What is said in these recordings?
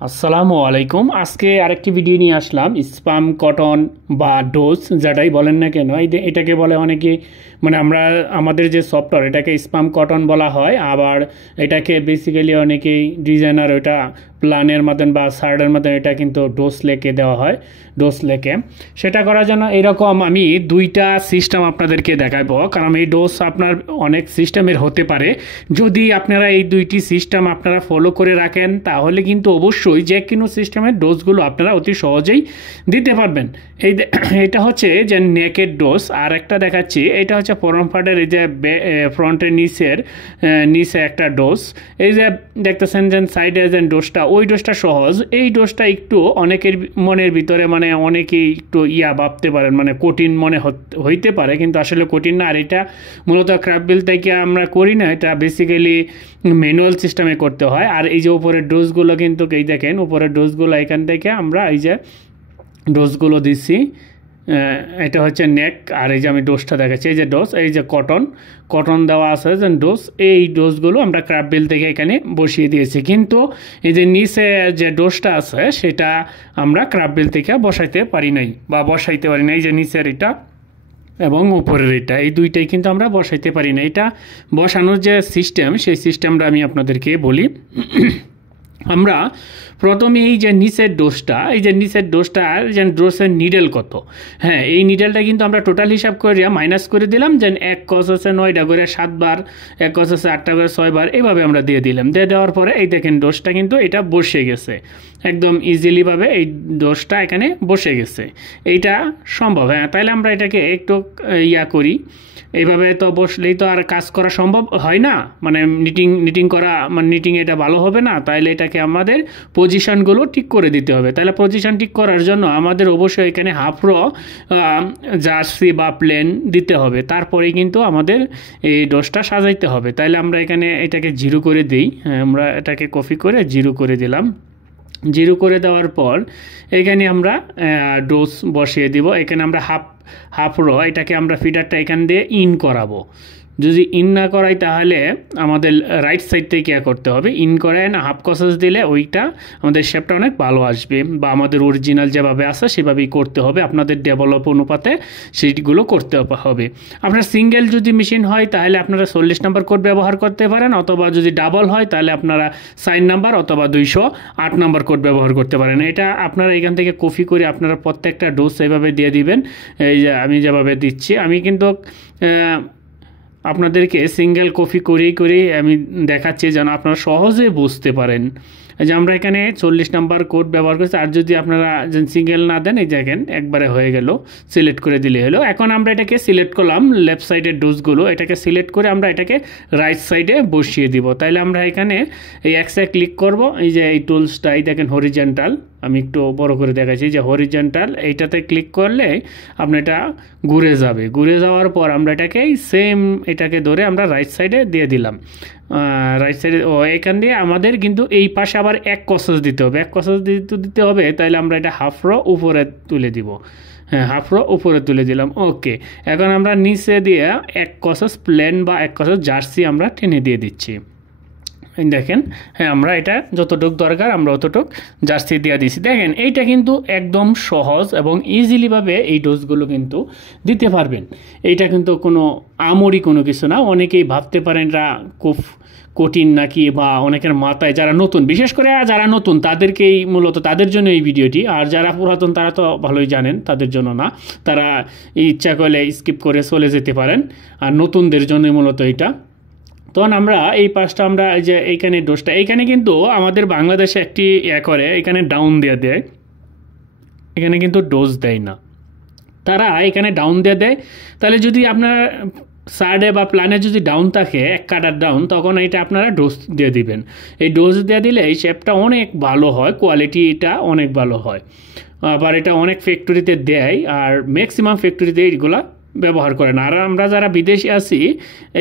আসসালামু আলাইকুম। আজকে আরেকটি ভিডিও নিয়ে আসলাম। স্পাম কটন বা ডোজ যেটাই বলেন না কেন, এটাকে বলে অনেকে, মানে আমাদের যে সফটওয়্যার এটাকে স্পাম কটন বলা হয়। আবার এটাকে বেসিক্যালি অনেকেই ডিজাইনার ওটা প্ল্যানের মতন বা শার্টের মতন এটা কিন্তু ডোজ লেকে দেওয়া হয়, ডোজ লেকে। সেটা করার জন্য এরকম আমি দুইটা সিস্টেম আপনাদেরকে দেখাবো, কারণ এই ডোজ আপনার অনেক সিস্টেমের হতে পারে। যদি আপনারা এই দুইটি সিস্টেম আপনারা ফলো করে রাখেন তাহলে কিন্তু অবশ্যই যে কোনো সিস্টেমের ডোজগুলো আপনারা অতি সহজেই দিতে পারবেন। এটা হচ্ছে যে নেকের ডোজ। আর একটা দেখাচ্ছি, এটা হচ্ছে ফরম পার্টের এই যে ফ্রন্টের নিচে একটা ডোজ। এই যে দেখতেছেন যে সাইডে যে ডোজটা, ওই ডোজটা সহজ। এই ডোজটা একটু অনেকের মনের ভিতরে মানে অনেকেই একটু ভাবতে পারেন, মানে কঠিন মনে হইতে পারে, কিন্তু আসলে কঠিন না। আর এটা মূলত ক্রাফটবিল থেকে আমরা করি না, এটা বেসিক্যালি ম্যানুয়াল সিস্টেমে করতে হয়। আর এই যে উপরের ডোজগুলো কিন্তু এই দেখেন, উপরের ডোজগুলো এখান থেকে আমরা এই যে ডোজগুলো দিচ্ছি। এটা হচ্ছে নেক। আর এই যে আমি ডোজটা দেখাচ্ছি, এই যে ডোজ, এই যে কটন দেওয়া আছে যে ডোজ, এই ডোজগুলো আমরা ক্রাফটবিল থেকে এখানে বসিয়ে দিয়েছি। কিন্তু এই যে নিচে যে ডোজটা আছে সেটা আমরা ক্রাফটবিল থেকে বসাইতে পারি নাই। এই যে নিচের এটা এবং উপরের এটা, এই দুইটাই কিন্তু আমরা বসাইতে পারি না। এটা বসানোর যে সিস্টেম, সেই সিস্টেমটা আমি আপনাদেরকে বলি। আমরা প্রথমে এই যে নিচের ডোজটার যে ডোজের নিডেল কত, হ্যাঁ এই নিডেলটা কিন্তু আমরা টোটাল হিসাব করে মাইনাস করে দিলাম। যে 1 কস আছে 9টা করে 7 বার, 1 কস আছে 8টা করে 6 বার, এইভাবে আমরা দিয়ে দিলাম। দেওয়ার পরে এই দেখেন ডোজটা কিন্তু এটা বসে গেছে একদম ইজিলিভাবে, এই ডোজটা এখানে বসে গেছে। এইটা সম্ভব, হ্যাঁ। তাইলে আমরা এটাকে একটু করি। এইভাবে তো বসলেই তো আর কাজ করা সম্ভব হয় না, মানে নিটিং করা, মানে নিটিং এটা ভালো হবে না। তাইলে এটাকে আমাদের পজিশনগুলো ঠিক করে দিতে হবে। তাহলে পজিশন ঠিক করার জন্য আমাদের অবশ্যই এখানে হাফ র জার্সি বা প্লেন দিতে হবে। তারপরেই কিন্তু আমাদের এই ডোজটা সাজাইতে হবে। তাইলে আমরা এখানে এটাকে 0 করে দিই। আমরা এটাকে কপি করে 0 করে দিলাম। 0 করে দেওয়ার পর এখানে আমরা ডোজ বসিয়ে দিব। এখানে আমরা হাফ র এটাকে আমরা ফিডারটা এখান দিয়ে ইন করাবো। যদি ইন না করাই তাহলে আমাদের রাইট সাইড থেকে করতে হবে। ইন করায় না হাফ কসেস দিলে ওইটা আমাদের শেপটা অনেক ভালো আসবে, বা আমাদের অরিজিনাল যেভাবে আসে সেভাবেই করতে হবে। আপনাদের ডেভেলপ অনুপাতে সেইগুলো করতে হবে। আপনার সিঙ্গেল যদি মেশিন হয় তাহলে আপনারা 40 নাম্বার কোড ব্যবহার করতে পারেন, অথবা যদি ডাবল হয় তাহলে আপনারা 4 নাম্বার অথবা 208 নাম্বার কোড ব্যবহার করতে পারেন। এটা আপনারা এখান থেকে কপি করে আপনারা প্রত্যেকটা ডোজ এভাবে দিয়ে দিবেন। এই যে আমি যেভাবে দিচ্ছি, আমি কিন্তু আপনাদেরকে সিঙ্গেল কপি করেই আমি দেখাচ্ছি যেন আপনারা সহজে বুঝতে পারেন। যে আমরা এখানে 40 নাম্বার কোড ব্যবহার করছি। আর যদি আপনারা সিঙ্গেল না দেন, এই দেখেন একবারে হয়ে গেল, সিলেক্ট করে দিলে হলো। এখন আমরা এটাকে সিলেক্ট করলাম লেফট সাইডের ডোজগুলো, এটাকে সিলেক্ট করে আমরা এটাকে রাইট সাইডে বসিয়ে দিব। তাইলে আমরা এখানে এই এক্সে ক্লিক করব। এই যে এই টুলসটা, এই দেখেন হরিজেন্টাল, আমি একটু বড় করে দেখাচ্ছি, যে হরিজেন্টাল এইটাতে ক্লিক করলে আপনি এটা ঘুরে যাবে। ঘুরে যাওয়ার পর আমরা এটাকে সেম এটাকে ধরে আমরা রাইট সাইডে দিয়ে দিলাম। রাইট সাইডে এখান দিয়ে আমাদের কিন্তু এই পাশে আবার 1 কসেস দিতে হবে। 1 কসেস দিতে হবে, তাইলে আমরা এটা হাফ র উপরে তুলে দিব। হ্যাঁ, হাফ র উপরে তুলে দিলাম। ওকে, এখন আমরা নিচে দিয়ে 1 কসেস প্লেন বা 1 কসেস জার্সি আমরা টেনে দিয়ে দিচ্ছি। দেখেন, হ্যাঁ আমরা এটা যতটুক দরকার আমরা অতটুক জার্সি দিয়ে দিচ্ছি। দেখেন এইটা কিন্তু একদম সহজ এবং ইজিলিভাবে এই ডোজগুলো কিন্তু দিতে পারবেন। এইটা কিন্তু কোনো আমরি কোনো কিছু না। অনেকেই ভাবতে পারেন এটা খুব কঠিন নাকি, বা অনেকের মাথায়, যারা নতুন, বিশেষ করে যারা নতুন তাদেরকেই মূলত, তাদের জন্য এই ভিডিওটি। আর যারা পুরাতন তারা তো ভালোই জানেন, তাদের জন্য না, তারা ইচ্ছা করলে স্কিপ করে চলে যেতে পারেন। আর নতুনদের জন্য মূলত এটা। তখন আমরা এই পাশটা আমরা এই যে এইখানে ডোজটা, এইখানে কিন্তু আমাদের বাংলাদেশে একটি করে এখানে ডাউন দিয়ে দেয়, এখানে কিন্তু ডোজ দেয় না, তারা এখানে ডাউন দিয়ে দেয়। তাহলে যদি আপনার সার্ডে বা প্ল্যানে যদি ডাউন থাকে, 1 কাটার ডাউন, তখন এটা আপনারা ডোজ দিয়ে দিবেন। এই ডোজ দিয়ে দিলে এই শেপটা অনেক ভালো হয়, কোয়ালিটি এটা অনেক ভালো হয়। আবার এটা অনেক ফ্যাক্টরিতে দেয়, আর ম্যাক্সিমাম ফ্যাক্টরিতে এইগুলা ব্যবহার করে না। আর আমরা যারা বিদেশে আছি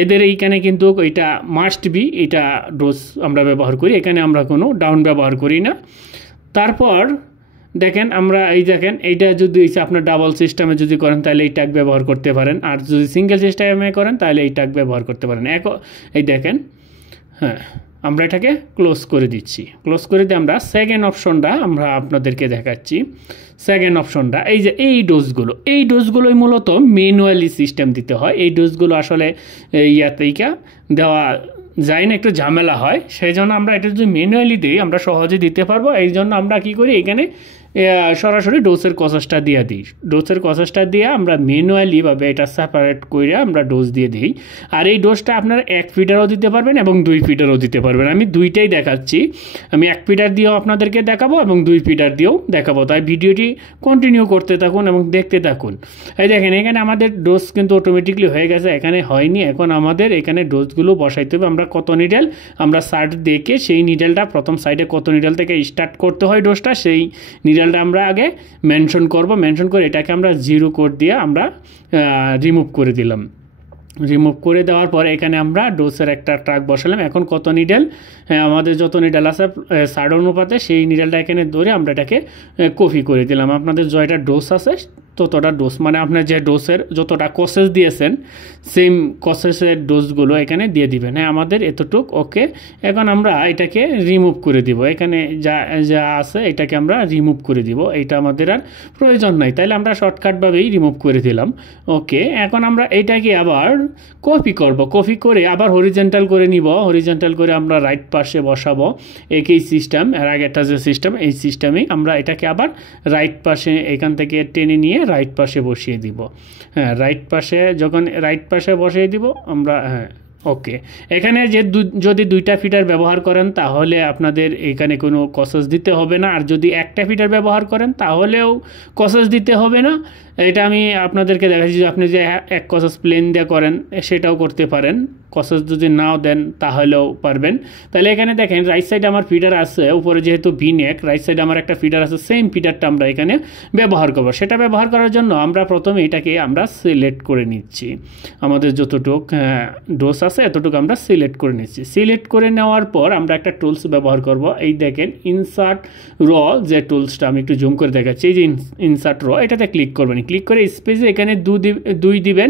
এদের এইখানে কিন্তু এটা মাস্ট বি, এটা ডোজ আমরা ব্যবহার করি। এখানে আমরা কোনো ডাউন ব্যবহার করি না। তারপর দেখেন আমরা এই দেখেন, এইটা যদি আপনার ডাবল সিস্টেমে যদি করেন তাহলে এই ট্যাগ ব্যবহার করতে পারেন, আর যদি সিঙ্গেল সিস্টেমে করেন তাহলে এই ট্যাগ ব্যবহার করতে পারেন। এই দেখেন, হ্যাঁ আমরা এটাকে ক্লোজ করে দিচ্ছি। ক্লোজ করে দিয়ে আমরা সেকেন্ড অপশনটা আমরা আপনাদেরকে দেখাচ্ছি। সেকেন্ড অপশনটা এই যে এই ডোজগুলোই মূলত ম্যানুয়ালি সিস্টেম দিতে হয়। এই ডোজগুলো আসলে ইয়াতেইকা দেওয়া যায় না, একটু ঝামেলা হয়, সেই জন্য আমরা এটা যদি ম্যানুয়ালি দিই আমরা সহজে দিতে পারবো। এই জন্য আমরা কী করি, এখানে সরাসরি ডোজের কসেসটা দিয়ে দিই। ডোজের কসেসটা দিয়ে আমরা ম্যানুয়ালিভাবে এটা সেপারেট করে আমরা ডোজ দিয়ে দিই। আর এই ডোজটা আপনারা 1 ফিটারও দিতে পারবেন এবং 2 ফিটারও দিতে পারবেন। আমি দুইটাই দেখাচ্ছি, আমি 1 ফিটার দিয়েও আপনাদেরকে দেখাবো এবং 2 ফিটার দিয়েও দেখাবো। তাই ভিডিওটি কন্টিনিউ করতে থাকুন এবং দেখতে থাকুন। এই দেখেন এখানে আমাদের ডোজ কিন্তু অটোমেটিকলি হয়ে গেছে, এখানে হয়নি। এখন আমাদের এখানে ডোজগুলো বসাইতে হবে। আমরা কত নিডেল আমরা সার্ট দেখে সেই নিডেলটা প্রথম সাইডে কত নিডেল থেকে স্টার্ট করতে হয় ডোজটা, সেই নিডেলটা আমরা আগে মেনশন করব। মেনশন করে এটাকে আমরা 0 কোড দিয়ে আমরা রিমুভ করে দিলাম। রিমুভ করে দেওয়ার পর এখানে আমরা ডোজের একটা ট্রাক বসালাম। এখন কত নিডেল, আমাদের যত নিডেল আছে সার্ট অনুপাতে সেই নিডেলটা এখানে ধরে আমরা এটাকে কপি করে দিলাম। আপনাদের জয়টা ডোজ আছে ততটা ডোজ, মানে আপনার যে ডোজের যতটা কসেস দিয়েছেন সেম কসেসের ডোজগুলো এখানে দিয়ে দিবেন। হ্যাঁ, আমাদের এতটুক ওকে। এখন আমরা এটাকে রিমুভ করে দিব। এখানে যা যা আছে এটাকে আমরা রিমুভ করে দিব, এটা আমাদের আর প্রয়োজন নাই, তাইলে আমরা শর্টকাটভাবেই রিমুভ করে দিলাম। ওকে, এখন আমরা এটাকে আবার কপি করব। কপি করে আবার হরিজেন্টাল করে নিব। হরিজেন্টাল করে আমরা রাইট পাশে বসাবো। একই সিস্টেম, এর আগেরটা যে সিস্টেম এই সিস্টেমেই আমরা এটাকে আবার রাইট পাশে এখান থেকে টেনে নিয়ে রাইট পাশে বসিয়ে দিব। হ্যাঁ, রাইট পাশে যখন রাইট পাশে বসিয়ে দিব আমরা, হ্যাঁ ওকে। এখানে যে যদি 2টা ফিটার ব্যবহার করেন তাহলে আপনাদের এখানে কোনো কসেস দিতে হবে না, আর যদি 1টা ফিটার ব্যবহার করেন তাহলেও কসেস দিতে হবে না। এটা আমি আপনাদেরকে দেখাচ্ছি যে আপনি যে 1 কসেস প্লেন দিয়ে করেন সেটাও করতে পারেন, কসেস যদি নাও দেন তাহলেও পারবেন। তাহলে এখানে দেখেন রাইট সাইডে আমার ফিডার আছে, উপরে যেহেতু ভিনেক রাইট সাইডে আমার একটা ফিডার আছে, সেম ফিডারটা আমরা এখানে ব্যবহার করব। সেটা ব্যবহার করার জন্য আমরা প্রথমে এটাকে আমরা সিলেক্ট করে নিচ্ছি। আমাদের যতটুক ডোজ আছে এতটুকু আমরা সিলেক্ট করে নিচ্ছি। সিলেক্ট করে নেওয়ার পর আমরা একটা টুলস ব্যবহার করব। এই দেখেন ইনসার্ট র যে টুলসটা আমি একটু জুম করে দেখাচ্ছি, এই যে ইনসার্ট র, এটাতে ক্লিক করবেন। ক্লিক করে স্পেসে এখানে 2 দিবেন,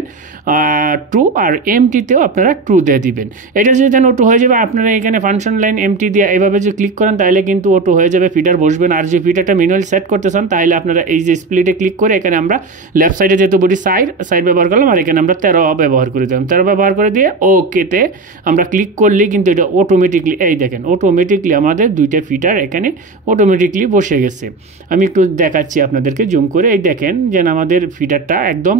ট্রু, আর এমটিতেও আপনারা ট্রু দিয়ে দিবেন। এটা যদি দেন অটো হয়ে যাবে। আপনারা এখানে ফাংশন লাইন এমটি দিয়ে এইভাবে যে ক্লিক করেন তাহলে কিন্তু অটো হয়ে যাবে, ফিডার বসবেন। আর যে ফিডারটা ম্যানুয়ালি সেট করতে চান তাহলে আপনারা এই যে স্প্লিটে ক্লিক করে এখানে আমরা লেফট সাইডে যেহেতু বডি সাইড ব্যবহার করলাম, আর এখানে আমরা 13 ব্যবহার করে দিলাম। 13 ব্যবহার করে দিয়ে ওকেতে আমরা ক্লিক করলেই কিন্তু এটা অটোমেটিকলি, এই দেখেন অটোমেটিকলি আমাদের 2টা ফিটার এখানে অটোমেটিকলি বসে গেছে। আমি একটু দেখাচ্ছি আপনাদেরকে জুম করে। এই দেখেন যে আমাদের ফিটারটা একদম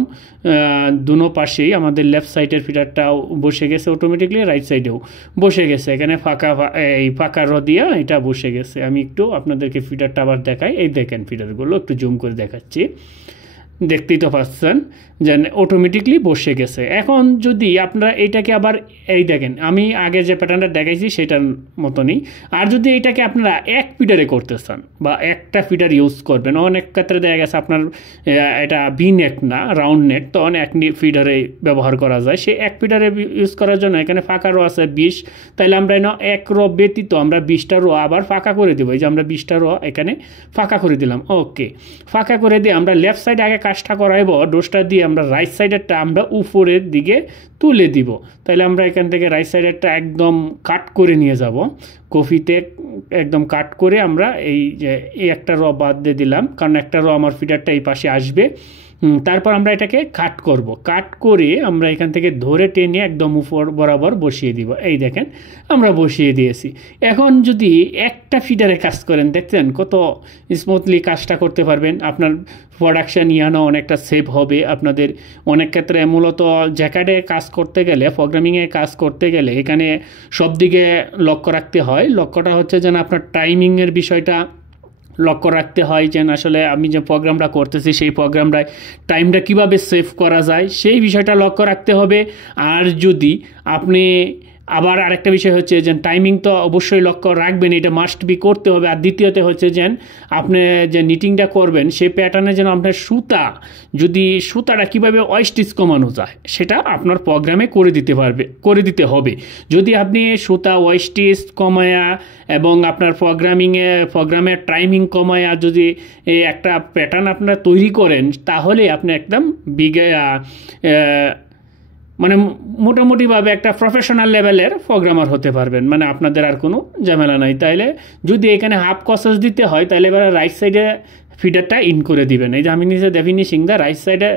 দুনো পাশেই আমাদের লেফট সাইডের ফিটারটাও বসে গেছে অটোমেটিকলি, রাইট সাইডেও বসে গেছে। এখানে ফাঁকা র দিয়া এটা বসে গেছে। আমি একটু আপনাদেরকে ফিটারটা আবার দেখাই। এই দেখেন ফিটারগুলো একটু জুম করে দেখাচ্ছি, দেখতেই তো পাচ্ছেন যে অটোমেটিকলি বসে গেছে। এখন যদি আপনারা এইটাকে আবার এই দেখেন আমি আগে যে প্যাটার্নটা দেখাইছি সেটার মতনই, আর যদি এইটাকে আপনারা 1 ফিটারে করতে চান বা একটা ফিটার ইউজ করবেন, অনেক ক্ষেত্রে দেখা গেছে আপনার এটা ভি নেক না রাউন্ড নেক, তো অনেক ফিটারে ব্যবহার করা যায়। সেই 1 ফিটারে ইউজ করার জন্য এখানে ফাঁকা রো আছে 20, তাইলে আমরা 1 রো ব্যতীত আমরা 20টা রো আবার ফাঁকা করে দেবো। এই যে আমরা 20টা রো এখানে ফাঁকা করে দিলাম। ওকে, ফাঁকা করে দিয়ে আমরা লেফট সাইডে আগে কাজটা করাইব, ডোজটা দিয়ে আমরা রাইট সাইডেরটা আমরা উপরের দিকে তুলে দিব। তাহলে আমরা এখান থেকে রাইট সাইডেরটা একদম কাট করে নিয়ে যাব, কপিতে একদম কাট করে আমরা এই যে এই একটা র বাদ দিয়ে দিলাম, কারণ একটা র আমার ফিটারটা এই পাশে আসবে। তারপর আমরা এটাকে কাট করব। কাট করে আমরা এখান থেকে ধরে টেনে একদম উপর বরাবর বসিয়ে দিব। এই দেখেন আমরা বসিয়ে দিয়েছি। এখন যদি একটা ফিডারে কাজ করেন দেখছেন কত স্মুথলি কাজটা করতে পারবেন। আপনার প্রোডাকশান ইয়ানো অনেকটা সেভ হবে। আপনাদের অনেক ক্ষেত্রে মূলত জ্যাকেটে কাজ করতে গেলে, প্রোগ্রামিংয়ে কাজ করতে গেলে এখানে সব দিকে লক্ষ্য রাখতে হয়। লক্ষ্যটা হচ্ছে যেন আপনার টাইমিংয়ের বিষয়টা লক্ষ্য রাখতে হয়, যেন আসলে আমি যে প্রোগ্রামটা করতেছি সেই প্রোগ্রামটায় টাইমটা কিভাবে সেভ করা যায় সেই বিষয়টা লক্ষ্য রাখতে হবে। আর যদি আপনি আবার আরেকটা বিষয় হচ্ছে যে টাইমিং তো অবশ্যই লক্ষ্য রাখবেন, এটা মাস্ট বি করতে হবে। আর দ্বিতীয়তে হচ্ছে যেন আপনি যে নিটিংটা করবেন সেই প্যাটার্নে যেন আপনার সুতাটা কীভাবে ওয়েস্টেজ কমানো যায় সেটা আপনার প্রোগ্রামে করে দিতে হবে। যদি আপনি সুতা ওয়েস্টেজ কমায়া এবং আপনার প্রোগ্রামের টাইমিং কমায়া যদি একটা প্যাটার্ন আপনারা তৈরি করেন তাহলে আপনি একদম মানে মোটামুটিভাবে একটা প্রফেশনাল লেভেলের প্রোগ্রামার হতে পারবেন, মানে আপনাদের আর কোনো ঝামেলা নাই। তাইলে যদি এখানে হাফ কসেস দিতে হয় তাহলে এবার রাইট সাইডে ফিডারটা ইন করে দিবেন। এই যে আমি নিচে ডেফিনিশিং দা রাইট সাইডে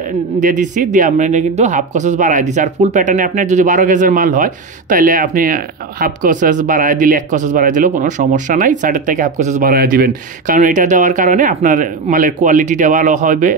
দিয়ে দিচ্ছি, দিয়ে আমরা কিন্তু হাফ কসেস বাড়ায় দিচ্ছি। আর ফুল প্যাটার্নে আপনার যদি 12 গেজের মাল হয় তাহলে আপনি হাফ কসেস বাড়ায় দিলে, 1 কসেস বাড়ায় দিলেও কোনো সমস্যা নাই, সাইডের থেকে হাফ কসেস বাড়ায় দিবেন। কারণ এটা দেওয়ার কারণে আপনার মালের কোয়ালিটিটা ভালো হবে